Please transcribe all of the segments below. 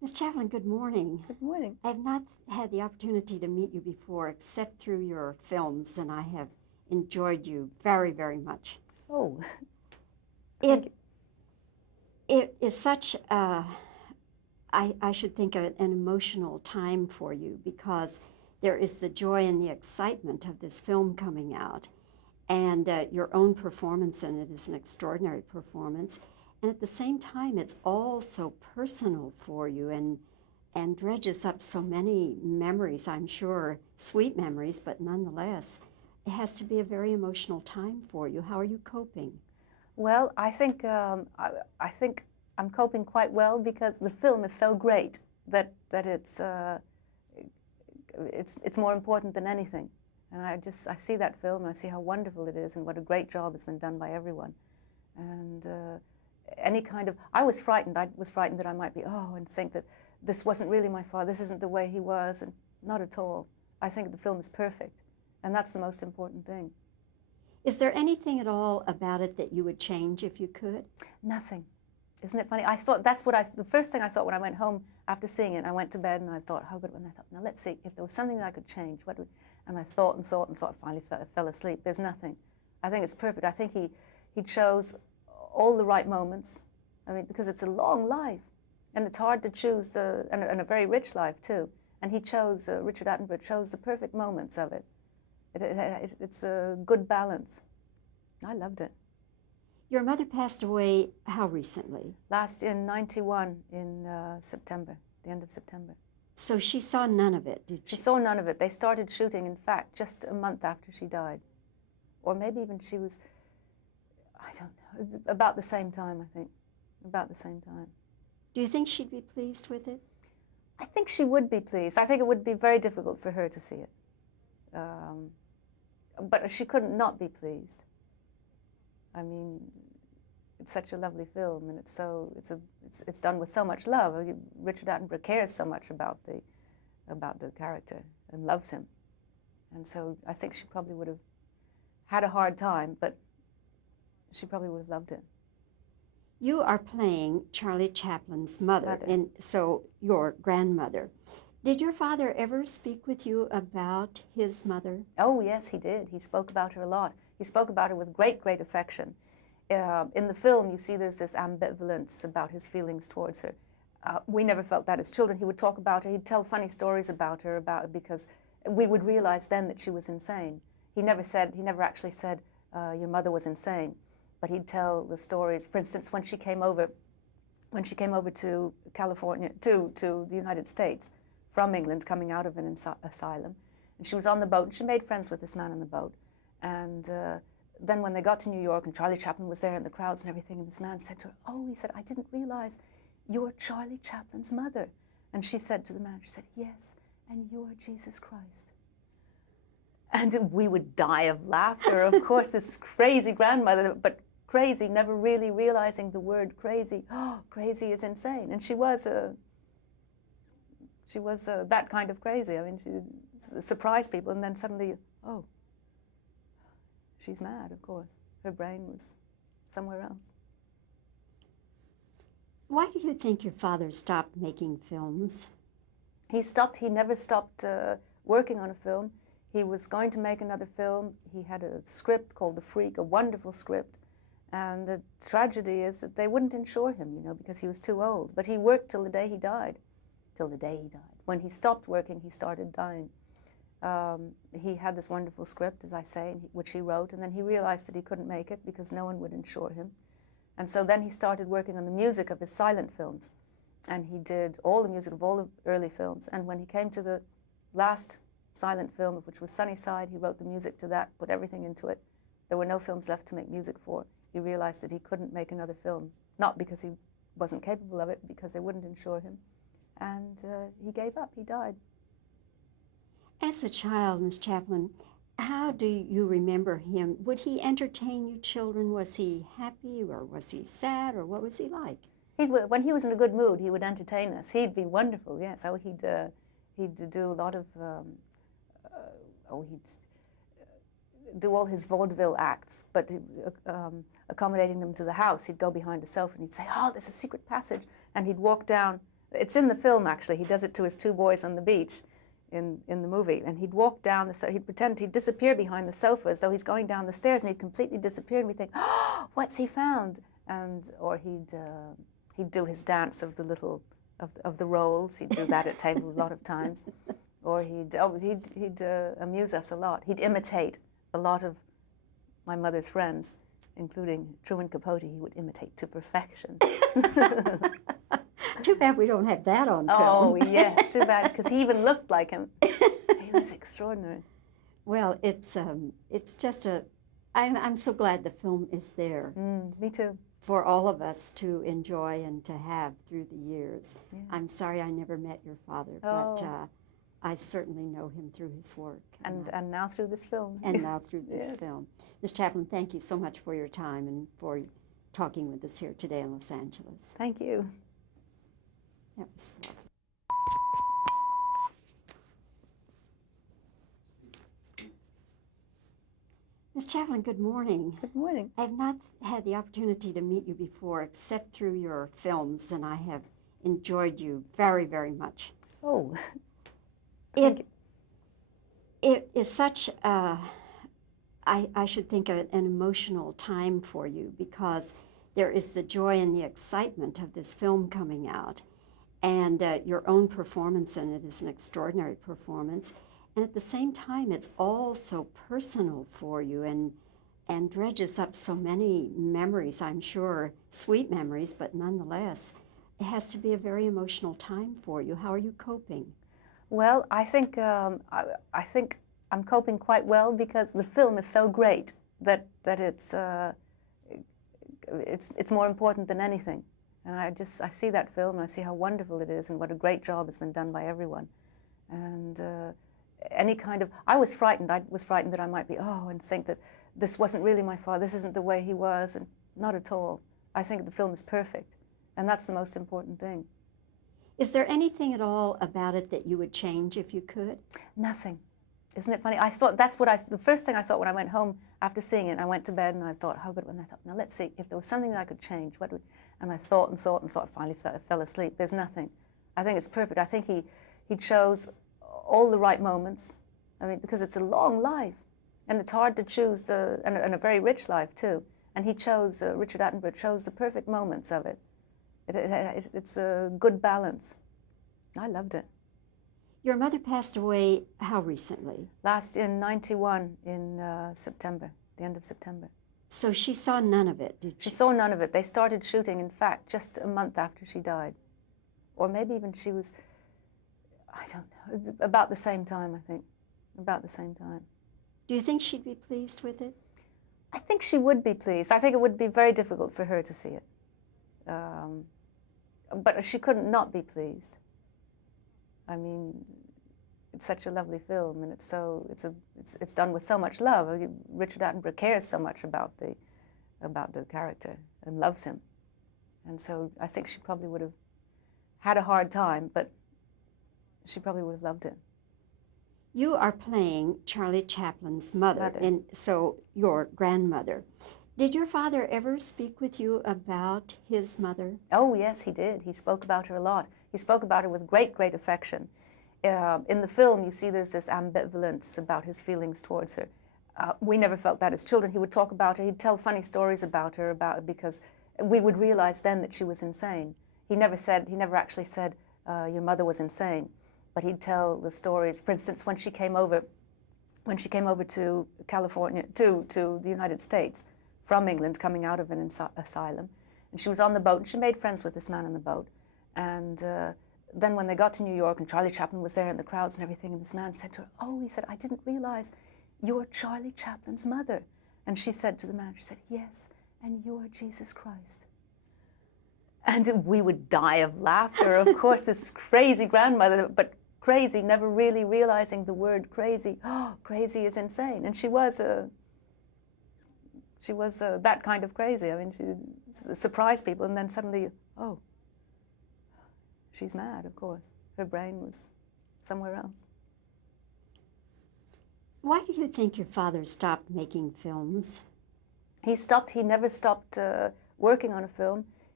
Ms. Chaplin, good morning. Good morning. I have not had the opportunity to meet you before except through your films, and I have enjoyed you very, very much. Oh, It is such I should think of it an emotional time for you because there is the joy and the excitement of this film coming out, and your own performance in it is an extraordinary performance. And at the same time, it's all so personal for you and dredges up so many memories, I'm sure, sweet memories, but nonetheless, it has to be a very emotional time for you. How are you coping? well, I think I'm coping quite well because the film is so great that it's more important than anything. And I see that film and I see how wonderful it is and what a great job has been done by everyone. And I was frightened. I was frightened that I might be and think that this wasn't really my father. This isn't the way he was, and not at all. I think the film is perfect, and that's the most important thing. Is there anything at all about it that you would change if you could? Nothing. Isn't it funny? I thought the first thing I thought when I went home after seeing it. I went to bed and I thought, how good. And I thought, now let's see if there was something that I could change. And I thought and thought and thought. Finally, fell asleep. There's nothing. I think it's perfect. I think he chose all the right moments. I mean, because it's a long life, and it's hard to choose and a very rich life too. And Richard Attenborough chose the perfect moments of it. It's a good balance. I loved it. Your mother passed away how recently? In 91, in September, the end of September. So she saw none of it, did she? She saw none of it. They started shooting, in fact, just a month after she died. Or maybe even she was, I don't know, about the same time, I think. About the same time. Do you think she'd be pleased with it? I think she would be pleased. I think it would be very difficult for her to see it. But she couldn't not be pleased. I mean, it's such a lovely film, and it's done with so much love. Richard Attenborough cares so much about the character and loves him, and so I think she probably would have had a hard time, but she probably would have loved it. You are playing Charlie Chaplin's mother, and so your grandmother. Did your father ever speak with you about his mother? Oh, yes, he did. He spoke about her a lot. He spoke about her with great, great affection. In the film, you see there's this ambivalence about his feelings towards her. We never felt that as children. He would talk about her. He'd tell funny stories about her, because we would realize then that she was insane. He never actually said, your mother was insane. But he'd tell the stories. For instance, when she came over to California, to the United States from England, coming out of an asylum, and she was on the boat, and she made friends with this man on the boat. And then when they got to New York, and Charlie Chaplin was there in the crowds and everything, and this man said to her, he said, I didn't realize you're Charlie Chaplin's mother. And she said to the man, she said, yes, and you're Jesus Christ. And we would die of laughter. Of course, this crazy grandmother, but crazy, never really realizing the word crazy. Crazy is insane. And she was that kind of crazy. I mean, she surprised people, and then suddenly, she's mad, of course. Her brain was somewhere else. Why do you think your father stopped making films? He never stopped working on a film. He was going to make another film. He had a script called The Freak, a wonderful script. And the tragedy is that they wouldn't insure him, because he was too old. But he worked till the day he died. When he stopped working, he started dying. He had this wonderful script, as I say, which he wrote, and then he realized that he couldn't make it because no one would insure him. And so then he started working on the music of his silent films. And he did all the music of all the early films. And when he came to the last silent film, which was Sunnyside, he wrote the music to that, put everything into it. There were no films left to make music for. He realized that he couldn't make another film, not because he wasn't capable of it, because they wouldn't insure him. And he gave up. He died. As a child, Miss Chaplin, how do you remember him? Would he entertain you children? Was he happy, or was he sad, or what was he like? When he was in a good mood, he would entertain us. He'd be wonderful, yes. He'd do a lot of, he'd do all his vaudeville acts, but accommodating them to the house. He'd go behind a sofa and he'd say, there's a secret passage. And he'd walk down It's in the film, actually. He does it to his two boys on the beach in the movie. And he'd walk down he'd pretend he'd disappear behind the sofa as though he's going down the stairs, and he'd completely disappear, and we think, oh, what's he found? Or he'd do his dance of the rolls. He'd do that at table a lot of times. Or he'd amuse us a lot. He'd imitate a lot of my mother's friends, including Truman Capote. He would imitate to perfection. Too bad we don't have that on film. Oh, yes, too bad, because he even looked like him. He was extraordinary. Well, it's just I'm so glad the film is there. Me too. For all of us to enjoy and to have through the years. Yeah. I'm sorry I never met your father, but I certainly know him through his work. And now through this film. And now through this Yeah. film. Ms. Chaplin, thank you so much for your time and for talking with us here today in Los Angeles. Thank you. That was lovely. Ms. Chaplin, good morning. Good morning. I have not had the opportunity to meet you before except through your films, and I have enjoyed you very, very much. Oh. It is such I should think an emotional time for you, because there is the joy and the excitement of this film coming out, and your own performance in it is an extraordinary performance, and at the same time it's all so personal for you and dredges up so many memories, I'm sure, sweet memories, but nonetheless it has to be a very emotional time for you. How are you coping? Well, I think I'm coping quite well, because the film is so great that it's more important than anything. And I see that film and I see how wonderful it is and what a great job has been done by everyone. And I was frightened. I was frightened that I might be, and think that this wasn't really my father, this isn't the way he was, and not at all. I think the film is perfect, and that's the most important thing. Is there anything at all about it that you would change if you could? Nothing. Isn't it funny? I thought the first thing I thought when I went home after seeing it. I went to bed and I thought, how good. And I thought, now let's see if there was something that I could change. And I thought and thought and thought. Finally, fell asleep. There's nothing. I think it's perfect. I think he chose all the right moments. I mean, because it's a long life, and it's hard to choose and a very rich life too. And he chose Richard Attenborough chose the perfect moments of it. It's a good balance. I loved it. Your mother passed away how recently? In 91, in September, the end of September. So she saw none of it, did she? She saw none of it. They started shooting, in fact, just a month after she died. Or maybe even she was, I don't know, about the same time, I think. About the same time. Do you think she'd be pleased with it? I think she would be pleased. I think it would be very difficult for her to see it. But she couldn't not be pleased. I mean, it's such a lovely film, and it's done with so much love. Richard Attenborough cares so much about the character and loves him, and so I think she probably would have had a hard time, but she probably would have loved it. You are playing Charlie Chaplin's mother. And so your grandmother. Did your father ever speak with you about his mother? Oh, yes, he did. He spoke about her a lot. He spoke about her with great, great affection. In the film, you see there's this ambivalence about his feelings towards her. We never felt that as children. He would talk about her. He'd tell funny stories about her, because we would realize then that she was insane. He never actually said, your mother was insane. But he'd tell the stories. For instance, when she came over to California, to the United States from England, coming out of an asylum, and she was on the boat, and she made friends with this man on the boat. And then when they got to New York, and Charlie Chaplin was there in the crowds and everything, and this man said to her, he said, I didn't realize you're Charlie Chaplin's mother. And she said to the man, she said, yes, and you're Jesus Christ. And we would die of laughter. Of course, this crazy grandmother, but crazy, never really realizing the word crazy. Crazy is insane. And she was that kind of crazy. I mean, she surprised people, and then suddenly, she's mad, of course. Her brain was somewhere else. Why do you think your father stopped making films? He never stopped working on a film.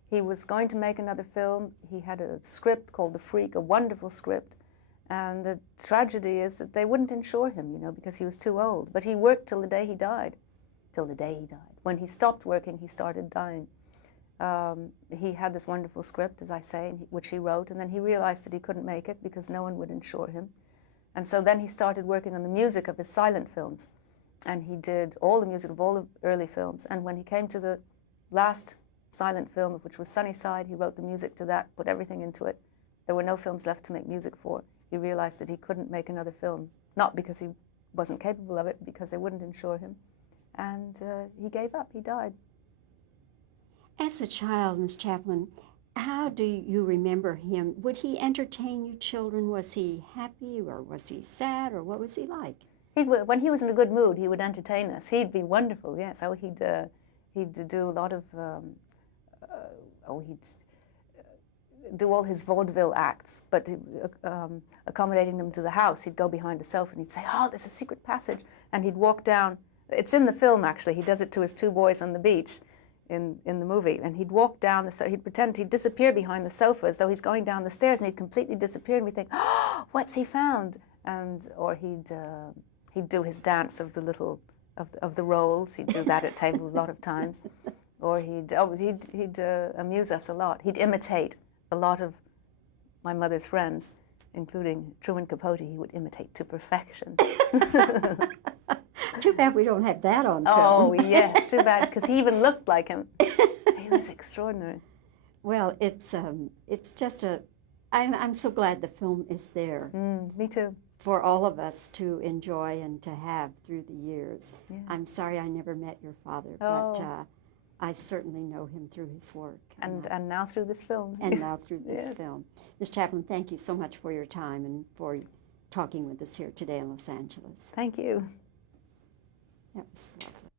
He was going to make another film. He had a script called The Freak, a wonderful script. And the tragedy is that they wouldn't insure him, you know, because he was too old. But he worked till the day he died. Till the day he died. When he stopped working, he started dying. He had this wonderful script, as I say, which he wrote, and then he realized that he couldn't make it because no one would insure him. And so then he started working on the music of his silent films. And he did all the music of all the early films. And when he came to the last silent film, which was Sunnyside, he wrote the music to that, put everything into it. There were no films left to make music for. He realized that he couldn't make another film, not because he wasn't capable of it, because they wouldn't insure him. And he gave up, he died. As a child, Miss Chaplin, how do you remember him? Would he entertain you children? Was he happy or was he sad or what was he like? When he was in a good mood, he would entertain us. He'd be wonderful, yes. Oh, he'd do a lot of, he'd do all his vaudeville acts, but accommodating them to the house, he'd go behind a sofa and he'd say, oh, there's a secret passage. And he'd walk down. It's in the film, actually. He does it to his two boys on the beach in the movie. And he'd walk down, he'd pretend he'd disappear behind the sofa as though he's going down the stairs, and he'd completely disappear, and we'd think, oh, what's he found? Or he'd do his dance of the rolls. He'd do that at table a lot of times. Or he'd amuse us a lot. He'd imitate a lot of my mother's friends, including Truman Capote. He would imitate to perfection. Too bad we don't have that on film. Oh, yes, too bad, because he even looked like him. He was extraordinary. Well, it's just I'm so glad the film is there. Me too. For all of us to enjoy and to have through the years. Yeah. I'm sorry I never met your father, but I certainly know him through his work. And now through this film. And now through this film. Ms. Chaplin, thank you so much for your time and for talking with us here today in Los Angeles. Thank you. That was lovely.